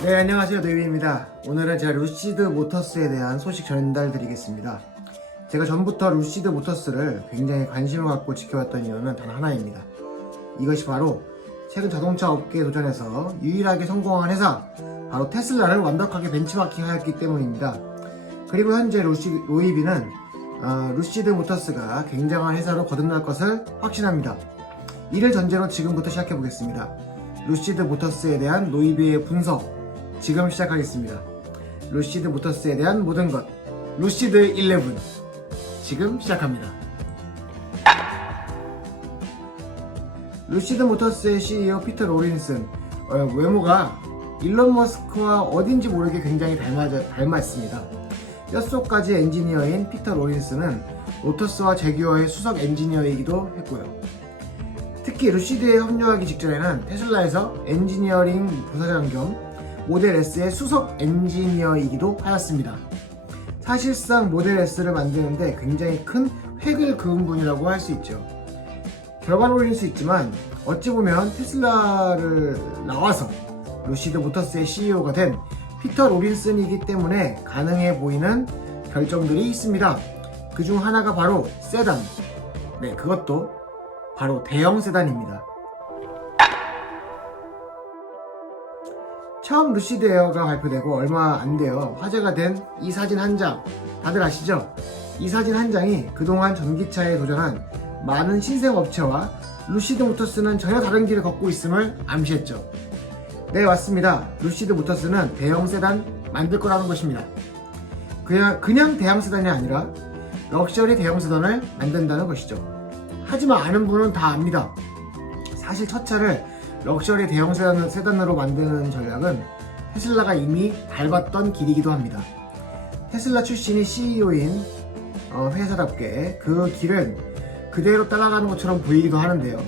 네, 안녕하세요. 노이비입니다. 오늘은 제가 루시드 모터스에 대한 소식 전달드리겠습니다. 제가 전부터 루시드 모터스를 굉장히 관심을 갖고 지켜왔던 이유는 단 하나입니다. 이것이 바로 최근 자동차 업계에 도전해서 유일하게 성공한 회사, 바로 테슬라를 완벽하게 벤치마킹하였기 때문입니다. 그리고 현재 로이비는 루시드 모터스가 굉장한 회사로 거듭날 것을 확신합니다. 이를 전제로 지금부터 시작해보겠습니다. 루시드 모터스에 대한 노이비의 분석, 지금 시작하겠습니다. 루시드 모터스에 대한 모든 것, 루시드 11 지금 시작합니다. 루시드 모터스의 CEO 피터 로린슨, 외모가 일론 머스크와 어딘지 모르게 굉장히 닮았습니다. 뼛속까지 엔지니어인 피터 로린슨은 로터스와 제규어의 수석 엔지니어이기도 했고요. 특히 루시드에 합류하기 직전에는 테슬라에서 엔지니어링 부사장 겸 모델 S의 수석 엔지니어이기도 하였습니다. 사실상 모델 S를 만드는데 굉장히 큰 획을 그은 분이라고 할 수 있죠. 결과론일 수 있지만 어찌 보면 테슬라를 나와서 루시드 모터스의 CEO가 된 피터 로린슨이기 때문에 가능해 보이는 결정들이 있습니다. 그 중 하나가 바로 세단, 그것도 바로 대형 세단입니다. 처음 루시드 에어가 발표되고 얼마 안 되어 화제가 된 이 사진 한 장, 다들 아시죠? 이 사진 한 장이 그동안 전기차에 도전한 많은 신생 업체와 루시드 모터스는 전혀 다른 길을 걷고 있음을 암시했죠. 네, 맞습니다. 루시드 모터스는 대형 세단 만들 거라는 것입니다. 그냥 대형 세단이 아니라 럭셔리 대형 세단을 만든다는 것이죠. 하지만 아는 분은 다 압니다. 사실 첫 차를 럭셔리 대형 세단으로 만드는 전략은 테슬라가 이미 밟았던 길이기도 합니다. 테슬라 출신이 CEO인 회사답게 그 길은 그대로 따라가는 것처럼 보이기도 하는데요.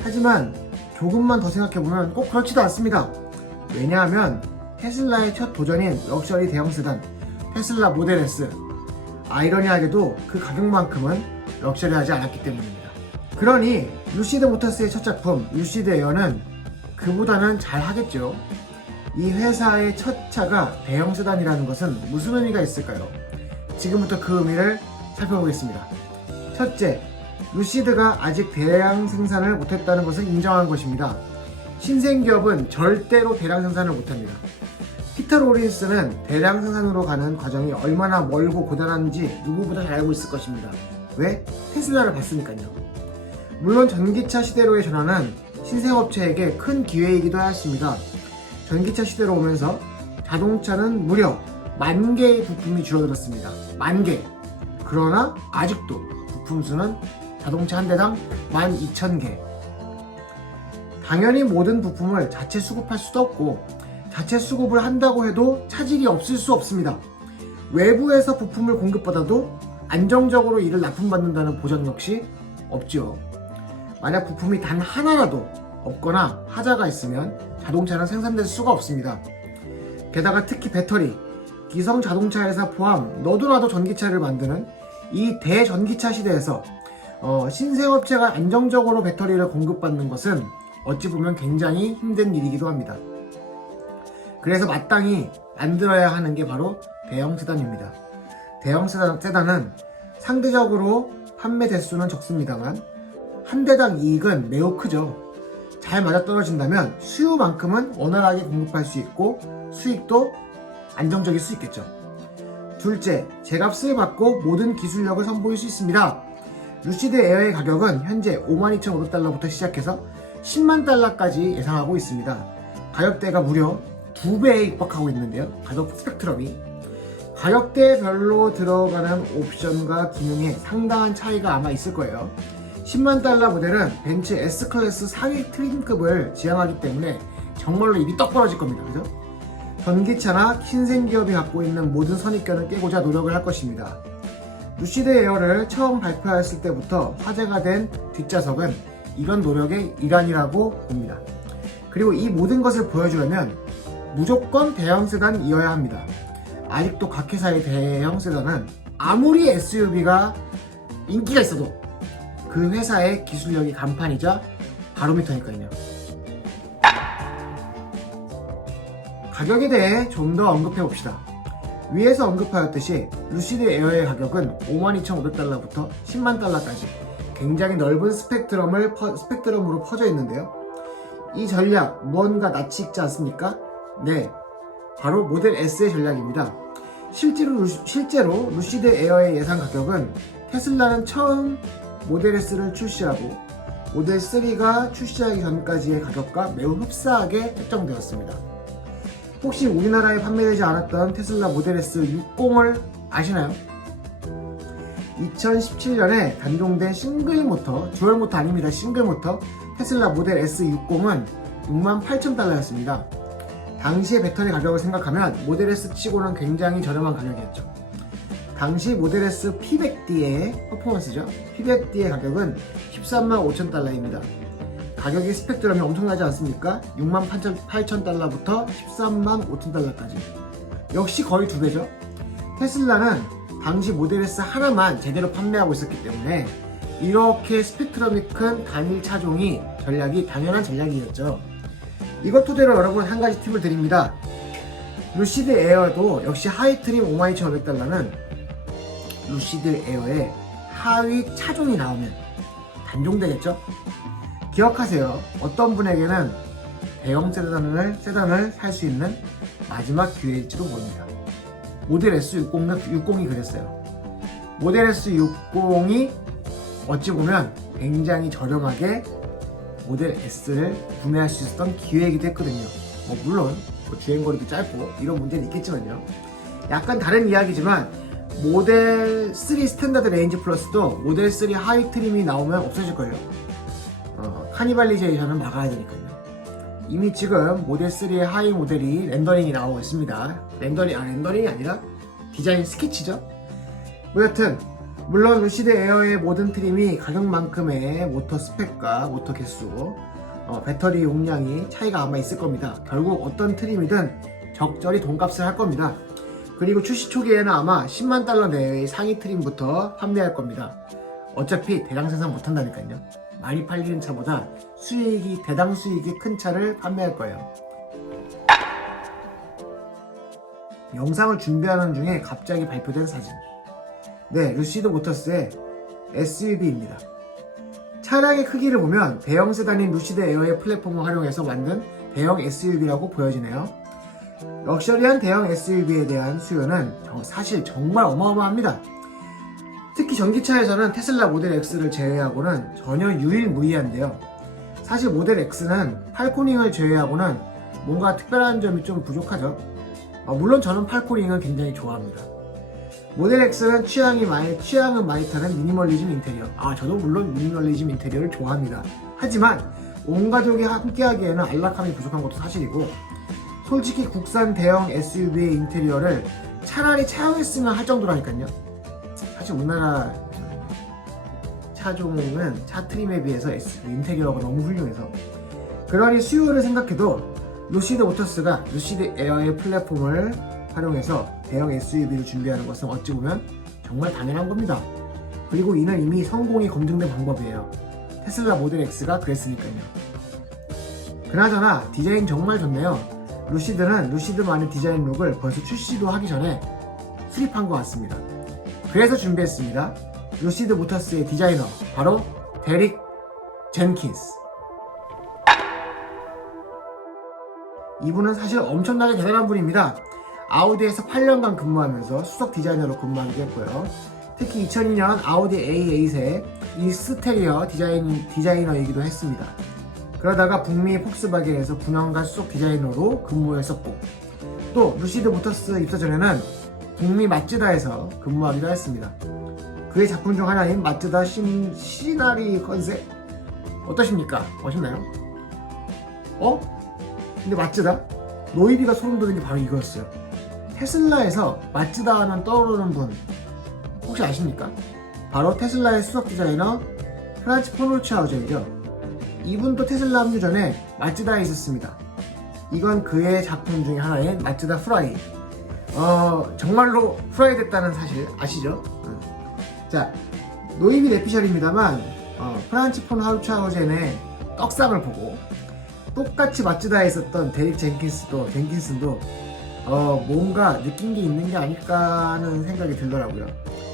하지만 조금만 더 생각해보면 꼭 그렇지도 않습니다. 왜냐하면 테슬라의 첫 도전인 럭셔리 대형 세단 테슬라 모델 S, 아이러니하게도 그 가격만큼은 럭셔리하지 않았기 때문입니다. 그러니 루시드 모터스의 첫 작품 루시드 에어는 그보다는 잘 하겠죠. 이 회사의 첫 차가 대형 세단이라는 것은 무슨 의미가 있을까요? 지금부터 그 의미를 살펴보겠습니다. 첫째, 루시드가 아직 대량 생산을 못했다는 것을 인정한 것입니다. 신생기업은 절대로 대량 생산을 못합니다. 피터 로린스는 대량 생산으로 가는 과정이 얼마나 멀고 고단한지 누구보다 잘 알고 있을 것입니다. 왜? 테슬라를 봤으니까요. 물론 전기차 시대로의 전환은 신생업체에게 큰 기회이기도 하였습니다. 전기차 시대로 오면서 자동차는 무려 10,000개의 부품이 줄어들었습니다. 10,000개. 그러나 아직도 부품 수는 자동차 한 대당 12,000개. 당연히 모든 부품을 자체 수급할 수도 없고 자체 수급을 한다고 해도 차질이 없을 수 없습니다. 외부에서 부품을 공급받아도 안정적으로 이를 납품받는다는 보장 역시 없죠. 만약 부품이 단 하나라도 없거나 하자가 있으면 자동차는 생산될 수가 없습니다. 게다가 특히 배터리, 기성 자동차 회사 포함 너도나도 전기차를 만드는 이 대전기차 시대에서 신생업체가 안정적으로 배터리를 공급받는 것은 어찌 보면 굉장히 힘든 일이기도 합니다. 그래서 마땅히 만들어야 하는 게 바로 대형 세단입니다. 대형 세단은 상대적으로 판매 대수는 적습니다만 한 대당 이익은 매우 크죠. 잘 맞아떨어진다면 수요만큼은 원활하게 공급할 수 있고 수익도 안정적일 수 있겠죠. 둘째, 제값을 받고 모든 기술력을 선보일 수 있습니다. 루시드 에어의 가격은 현재 52,500달러부터 시작해서 10만 달러까지 예상하고 있습니다. 가격대가 무려 2배에 육박하고 있는데요. 가격 스펙트럼이 가격대별로 들어가는 옵션과 기능에 상당한 차이가 아마 있을 거예요. 10만 달러 모델은 벤츠 S클래스 상위 트림급을 지향하기 때문에 정말로 입이 떡 벌어질 겁니다. 그죠? 전기차나 신생기업이 갖고 있는 모든 선입견을 깨고자 노력을 할 것입니다. 루시드 에어를 처음 발표했을 때부터 화제가 된 뒷좌석은 이런 노력의 일환이라고 봅니다. 그리고 이 모든 것을 보여주려면 무조건 대형 세단이어야 합니다. 아직도 각 회사의 대형 세단은 아무리 SUV가 인기가 있어도 그 회사의 기술력이 간판이자 바로미터니까요. 가격에 대해 좀 더 언급해 봅시다. 위에서 언급하였듯이 루시드 에어의 가격은 52,500달러부터 10만 달러까지 굉장히 넓은 스펙트럼으로 퍼져 있는데요. 이 전략 무언가 낯이 익지 않습니까? 네, 바로 모델 S의 전략입니다. 실제로 루시드 에어의 예상 가격은 테슬라는 처음 모델 S를 출시하고 모델 3가 출시하기 전까지의 가격과 매우 흡사하게 책정되었습니다. 혹시 우리나라에 판매되지 않았던 테슬라 모델 S 60을 아시나요? 2017년에 단종된 싱글모터, 듀얼모터 아닙니다. 싱글모터 테슬라 모델 S60은 68,000달러였습니다. 당시의 배터리 가격을 생각하면 모델 S 치고는 굉장히 저렴한 가격이었죠. 당시 모델 S P100D의 퍼포먼스죠. P100D의 가격은 135,000달러입니다. 가격이 스펙트럼이 엄청나지 않습니까? 68,000달러부터 135,000달러까지. 역시 거의 2배죠. 테슬라는 당시 모델 S 하나만 제대로 판매하고 있었기 때문에 이렇게 스펙트럼이 큰 단일 차종이 전략이 당연한 전략이었죠. 이것 토대로 여러분 한 가지 팁을 드립니다. 루시드 에어도 역시 하위 트림 52,500달러는 루시드 에어의 하위 차종이 나오면 단종되겠죠? 기억하세요. 어떤 분에게는 대형 세단을 살 수 있는 마지막 기회일지도 모릅니다. 모델 S60이 그랬어요. 모델 S60이 어찌 보면 굉장히 저렴하게 모델 S를 구매할 수 있었던 기회이기도 했거든요. 물론 주행거리도 짧고 이런 문제는 있겠지만요. 약간 다른 이야기지만 모델 3 스탠다드 레인지 플러스도 모델 3 하위 트림이 나오면 없어질걸요. 카니발리제이션은 막아야 되니까요. 이미 지금 모델 3의 하위 모델이 렌더링이 나오고 있습니다. 렌더링이 아니라 디자인 스케치죠. 여하튼 물론 루시드 에어의 모든 트림이 가격만큼의 모터 스펙과 모터 개수, 배터리 용량이 차이가 아마 있을 겁니다. 결국 어떤 트림이든 적절히 돈값을 할 겁니다. 그리고 출시 초기에는 아마 10만 달러 내외의 상위 트림부터 판매할 겁니다. 어차피 대량 생산 못한다니까요. 많이 팔리는 차보다 대당 수익이 큰 차를 판매할 거예요. 영상을 준비하는 중에 갑자기 발표된 사진. 네, 루시드 모터스의 SUV입니다. 차량의 크기를 보면 대형 세단인 루시드 에어의 플랫폼을 활용해서 만든 대형 SUV라고 보여지네요. 럭셔리한 대형 SUV에 대한 수요는 사실 정말 어마어마합니다. 특히 전기차에서는 테슬라 모델 X를 제외하고는 전혀 유일무이한데요. 사실 모델 X는 팔코닝을 제외하고는 뭔가 특별한 점이 좀 부족하죠. 물론 저는 팔코닝을 굉장히 좋아합니다. 모델 X는 취향은 많이 타는 미니멀리즘 인테리어. 저도 물론 미니멀리즘 인테리어를 좋아합니다. 하지만 온 가족이 함께하기에는 안락함이 부족한 것도 사실이고, 솔직히 국산 대형 SUV의 인테리어를 차라리 차용했으면 할 정도라니까요. 사실 우리나라 차종은 차 트림에 비해서 인테리어가 너무 훌륭해서, 그러니 수요를 생각해도 루시드 모터스가 루시드 에어의 플랫폼을 활용해서 대형 SUV를 준비하는 것은 어찌 보면 정말 당연한 겁니다. 그리고 이는 이미 성공이 검증된 방법이에요. 테슬라 모델 X가 그랬으니까요. 그나저나 디자인 정말 좋네요. 루시드는 루시드만의 디자인 룩을 벌써 출시도 하기 전에 수립한 것 같습니다. 그래서 준비했습니다. 루시드 모터스의 디자이너, 바로 데릭 젠킨스. 이분은 사실 엄청나게 대단한 분입니다. 아우디에서 8년간 근무하면서 수석 디자이너로 근무하기도 했고요. 특히 2002년 아우디 A8의 익스테리어 디자이너이기도 했습니다. 그러다가 북미 폭스바겐에서 9년간 수석 디자이너로 근무했었고, 또 루시드 모터스 입사 전에는 북미 마츠다에서 근무하기도 했습니다. 그의 작품 중 하나인 마츠다 시나리 컨셉 어떠십니까? 멋있나요? 근데 마츠다? 노이비가 소름 돋는 게 바로 이거였어요. 테슬라에서 마츠다 하면 떠오르는 분 혹시 아십니까? 바로 테슬라의 수석 디자이너 프란츠 포르츠하우저이죠. 이분도 테슬라 합류 전에 마츠다에 있었습니다. 이건 그의 작품 중에 하나인 마츠다 프라이. 정말로 프라이 됐다는 사실 아시죠? 자, 노이비 내피셜입니다만 프란츠 폰 하우츠하우젠의 떡상을 보고 똑같이 마츠다에 있었던 데릭 젠킨슨도 뭔가 느낀 게 있는 게 아닐까 하는 생각이 들더라고요.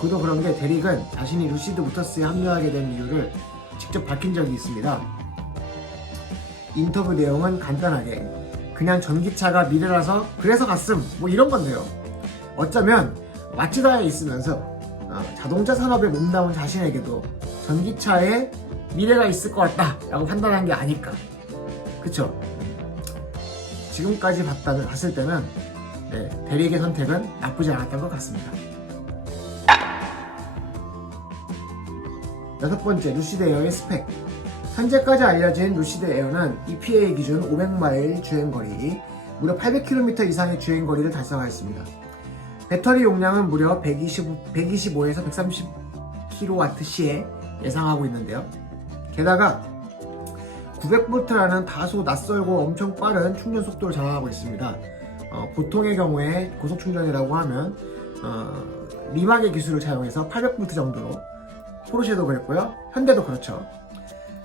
그도 그런 게 데릭은 자신이 루시드 모터스에 합류하게 된 이유를 직접 밝힌 적이 있습니다. 인터뷰 내용은 간단하게 그냥 전기차가 미래라서 그래서 갔음 뭐 이런 건데요. 어쩌면 마츠다에 있으면서 자동차 산업에 몸담은 자신에게도 전기차에 미래가 있을 것 같다 라고 판단한 게 아닐까. 그쵸? 지금까지 봤을 때는 데릭의 선택은 나쁘지 않았던 것 같습니다. 6번째, 루시드 에어의 스펙. 현재까지 알려진 루시드 에어는 EPA 기준 500마일 주행거리, 무려 800km 이상의 주행거리를 달성하였습니다. 배터리 용량은 무려 125에서 130kWh에 예상하고 있는데요. 게다가 900V라는 다소 낯설고 엄청 빠른 충전 속도를 자랑하고 있습니다. 보통의 경우에 고속 충전이라고 하면 리막의 기술을 차용해서 800V 정도로, 포르쉐도 그랬고요, 현대도 그렇죠.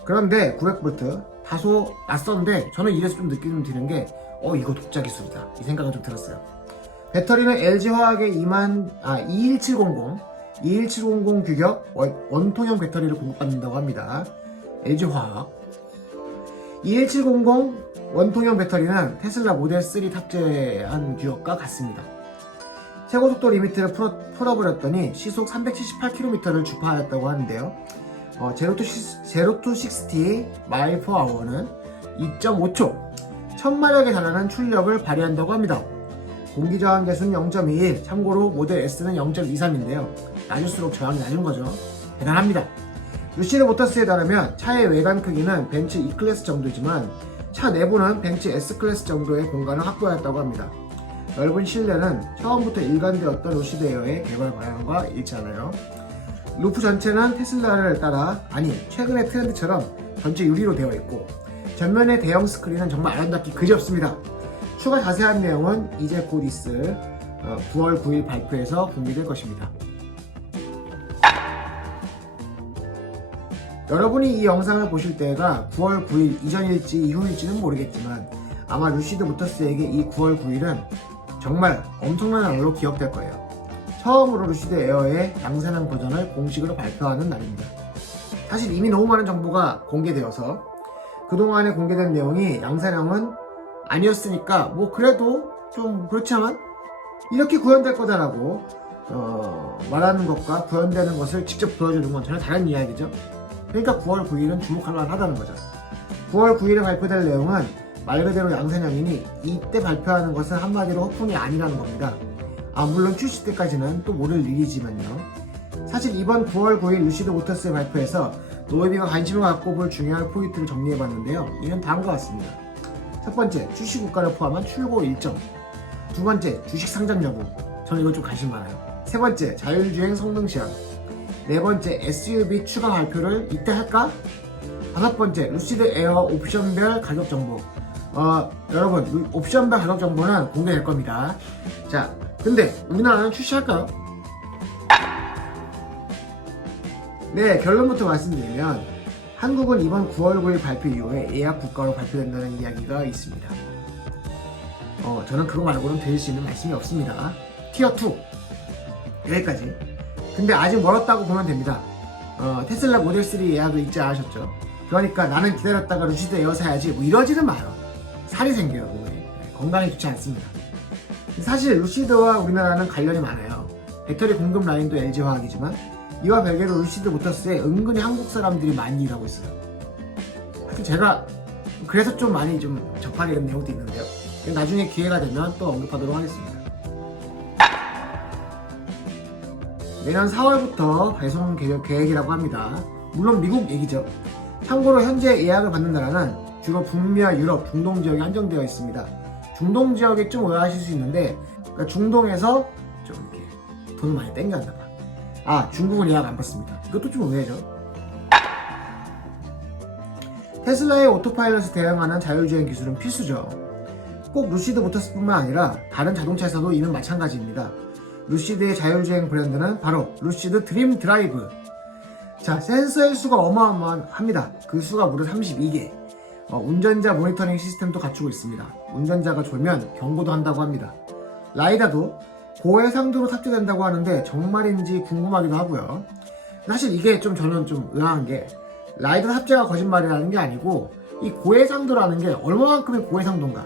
그런데 900V 다소 낯선데 저는 이래서 좀 느낌이 드는 게 이거 독자 기술이다 이 생각은 좀 들었어요. 배터리는 LG화학의 21700 규격 원통형 배터리를 공급받는다고 합니다. LG화학 21700 원통형 배터리는 테슬라 모델 3 탑재한 규격과 같습니다. 최고속도 리미트를 풀어버렸더니 시속 378km를 주파하였다고 하는데요. 제로 투 60 마일 퍼 아워는 2.5초 1000마력에 달하는 출력을 발휘한다고 합니다. 공기저항 계수는 0.21, 참고로 모델 S는 0.23인데요. 낮을수록 저항이 낮은 거죠. 대단합니다. 루시드 모터스에 따르면 차의 외관 크기는 벤츠 E클래스 정도지만 차 내부는 벤츠 S클래스 정도의 공간을 확보하였다고 합니다. 넓은 실내는 처음부터 일관되었던 루시드 에어의 개발 방향과 일치하나요? 루프 전체는 테슬라를 따라, 최근의 트렌드처럼 전체 유리로 되어 있고 전면의 대형 스크린은 정말 아름답기 그지없습니다. 추가 자세한 내용은 이제 곧 있을 9월 9일 발표에서 공개될 것입니다. 여러분이 이 영상을 보실 때가 9월 9일 이전일지 이후일지는 모르겠지만 아마 루시드 모터스에게 이 9월 9일은 정말 엄청난 날로 기억될 거예요. 처음으로 루시드 에어의 양산형 버전을 공식으로 발표하는 날입니다. 사실 이미 너무 많은 정보가 공개되어서 그동안에 공개된 내용이 양산형은 아니었으니까 뭐 그래도 좀 그렇지만 이렇게 구현될 거다라고 말하는 것과 구현되는 것을 직접 보여주는 건 전혀 다른 이야기죠. 그러니까 9월 9일은 주목할 만하다는 거죠. 9월 9일에 발표될 내용은 말 그대로 양산형이니 이때 발표하는 것은 한마디로 허풍이 아니라는 겁니다. 물론 출시 때까지는 또 모를 일이지만요. 사실 이번 9월 9일 루시드 모터스의 발표에서 노예비가 관심을 갖고 볼 중요한 포인트를 정리해봤는데요. 이는 다음과 같습니다. 첫 번째, 출시 국가를 포함한 출고 일정. 두 번째, 주식 상장 여부. 저는 이거 좀 관심 많아요. 세 번째, 자율주행 성능 시험. 네 번째, SUV 추가 발표를 이때 할까? 다섯 번째, 루시드 에어 옵션별 가격 정보. 여러분, 옵션별 가격 정보는 공개될 겁니다. 자, 근데 우리나라는 출시할까요? 네, 결론부터 말씀드리면 한국은 이번 9월 9일 발표 이후에 예약 국가로 발표된다는 이야기가 있습니다. 저는 그거 말고는 드릴 수 있는 말씀이 없습니다. 티어2 여기까지. 근데 아직 멀었다고 보면 됩니다. 테슬라 모델 3 예약을 잊지 않으셨죠? 그러니까 나는 기다렸다가 루시드 에어 사야지 뭐 이러지는 마요. 살이 생겨요. 건강에 좋지 않습니다. 사실 루시드와 우리나라는 관련이 많아요. 배터리 공급 라인도 LG화학이지만 이와 별개로 루시드 모터스에 은근히 한국 사람들이 많이 일하고 있어요. 사실 제가 그래서 좀 많이 좀 접하게 된 내용도 있는데요. 나중에 기회가 되면 또 언급하도록 하겠습니다. 내년 4월부터 배송 계획이라고 합니다. 물론 미국 얘기죠. 참고로 현재 예약을 받는 나라는 주로 북미와 유럽, 중동 지역에 한정되어 있습니다. 중동 지역에 좀 오해하실 수 있는데 그러니까 중동에서 좀 이렇게 돈을 많이 땡겨간다 봐. 중국은 예약 안 받습니다. 이것도 좀 오해죠. 테슬라의 오토파일럿에 대응하는 자율주행 기술은 필수죠. 꼭 루시드 모터스뿐만 아니라 다른 자동차에서도 이는 마찬가지입니다. 루시드의 자율주행 브랜드는 바로 루시드 드림 드라이브. 자, 센서의 수가 어마어마합니다. 그 수가 무려 32개. 운전자 모니터링 시스템도 갖추고 있습니다. 운전자가 졸면 경고도 한다고 합니다. 라이다도 고해상도로 탑재된다고 하는데 정말인지 궁금하기도 하고요. 사실 이게 저는 좀 의아한 게 라이더 탑재가 거짓말이라는 게 아니고 이 고해상도라는 게 얼마만큼의 고해상도인가.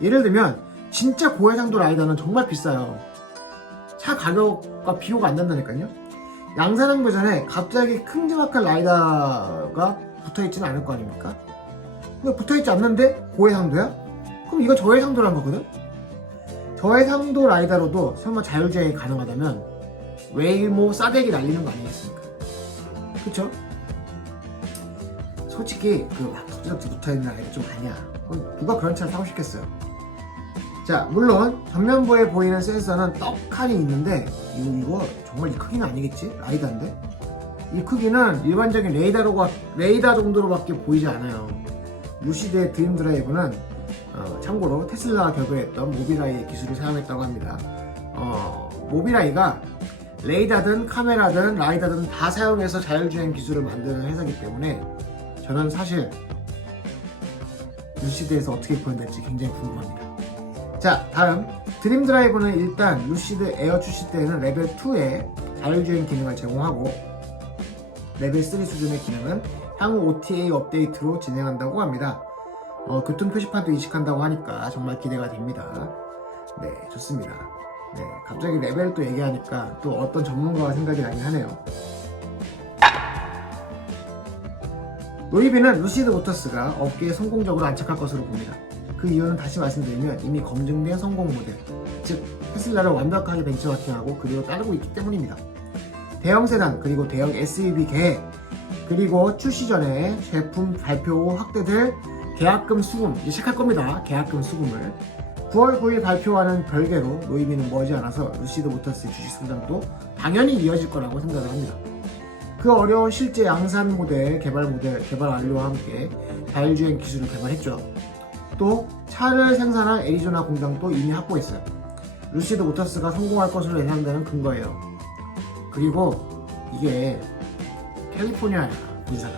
예를 들면 진짜 고해상도 라이더는 정말 비싸요. 차 가격과 비교가 안 된다니까요. 양산형 버전에 갑자기 큼지막한 라이더가 붙어있지는 않을 거 아닙니까? 근데 붙어있지 않는데 고해상도야? 그럼 이거 저해상도란 거거든? 저해상도 라이더로도 설마 자율주행이 가능하다면 웨이모 싸대기 날리는 거 아니겠습니까? 그쵸? 솔직히 막 붙어있는 라이더 좀 아니야. 누가 그런 차를 사고 싶겠어요? 자, 물론 전면부에 보이는 센서는 떡하니 있는데 이거 정말 이 크기는 아니겠지? 라이다인데? 이 크기는 일반적인 레이더 정도로밖에 보이지 않아요. 루시드의 드림 드라이브는 참고로 테슬라가 결별했던 모비라이 기술을 사용했다고 합니다. 모비라이가 레이더든 카메라든 라이더든 다 사용해서 자율주행 기술을 만드는 회사이기 때문에 저는 사실 루시드에서 어떻게 보여낼지 굉장히 궁금합니다. 자, 다음 드림 드라이브는 일단 루시드 에어 출시 때에는 레벨 2의 자율주행 기능을 제공하고 레벨 3 수준의 기능은 향후 OTA 업데이트로 진행한다고 합니다. 교통 표시판도 인식한다고 하니까 정말 기대가 됩니다. 네, 좋습니다. 네, 갑자기 레벨 또 얘기하니까 또 어떤 전문가가 생각이 나긴 하네요. 노이비는 루시드 모터스가 업계에 성공적으로 안착할 것으로 봅니다. 그 이유는 다시 말씀드리면 이미 검증된 성공 모델, 즉 테슬라를 완벽하게 벤처마킹하고 그대로 따르고 있기 때문입니다. 대형 세단 그리고 대형 SUV 계획 그리고 출시 전에 제품 발표 후 확대될 계약금 수금 이제 시작할 겁니다. 계약금 수금을 9월 9일 발표와는 별개로 노이비는 머지않아서 루시드 모터스의 주식 성장도 당연히 이어질 거라고 생각을 합니다. 그 어려운 실제 양산 모델 개발 완료와 함께 자율주행 기술을 개발했죠. 또 차를 생산한 애리조나 공장도 이미 확보했어요. 루시드 모터스가 성공할 것으로 예상되는 근거예요. 그리고 이게 캘리포니아야, 군사가.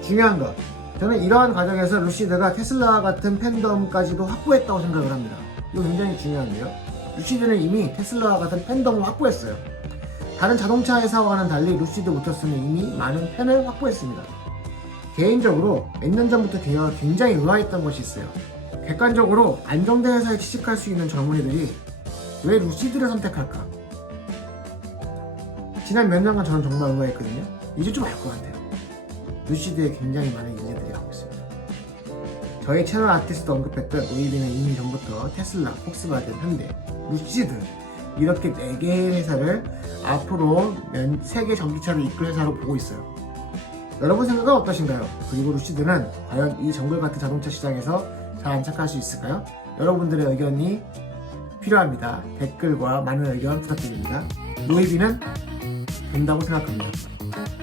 중요한 것, 저는 이러한 과정에서 루시드가 테슬라와 같은 팬덤까지도 확보했다고 생각을 합니다. 이거 굉장히 중요한데요. 루시드는 이미 테슬라와 같은 팬덤을 확보했어요. 다른 자동차 회사와는 달리 루시드 모터스는 이미 많은 팬을 확보했습니다. 개인적으로 몇 년 전부터 굉장히 의아했던 것이 있어요. 객관적으로 안정된 회사에 취직할 수 있는 젊은이들이 왜 루시드를 선택할까? 지난 몇 년간 저는 정말 의아했거든요. 이제 좀 알 것 같아요. 루시드에 굉장히 많은 인재들이 하고 있습니다. 저희 채널 아티스트 언급했던 노이비는 이미 전부터 테슬라, 폭스바겐, 현대, 루시드 이렇게 4개의 회사를 앞으로 세계 전기차를 이끌 회사로 보고 있어요. 여러분 생각은 어떠신가요? 그리고 루시드는 과연 이 정글 같은 자동차 시장에서 잘 안착할 수 있을까요? 여러분들의 의견이 필요합니다. 댓글과 많은 의견 부탁드립니다. 노이비는 된다고 생각합니다.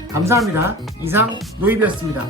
감사합니다. 이상 노이비였습니다.